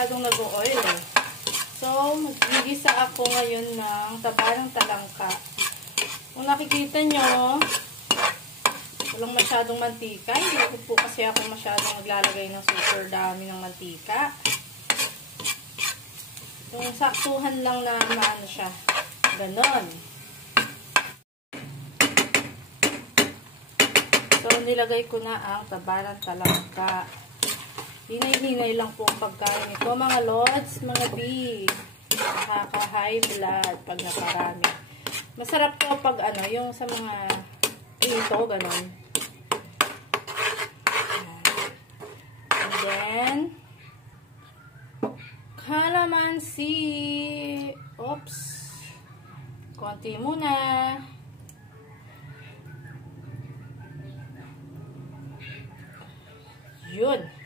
masyadong nag-oil eh. So, magigisa ako ngayon ng taba ng talangka. Kung nakikita nyo, walang masyadong mantika. Hindi ko po kasi ako masyadong naglalagay ng super dami ng mantika. Yung saktuhan lang na maano siya. Ganon. So, nilagay ko na ang taba ng talangka. Hinay-hinay lang po ang pagkain ito, mga lods, mga B. Nakaka-high blood pag naparami. Masarap to pag ano, yung sa mga ito, ganon. And then, calamansi. Oops. Konti muna. Yun.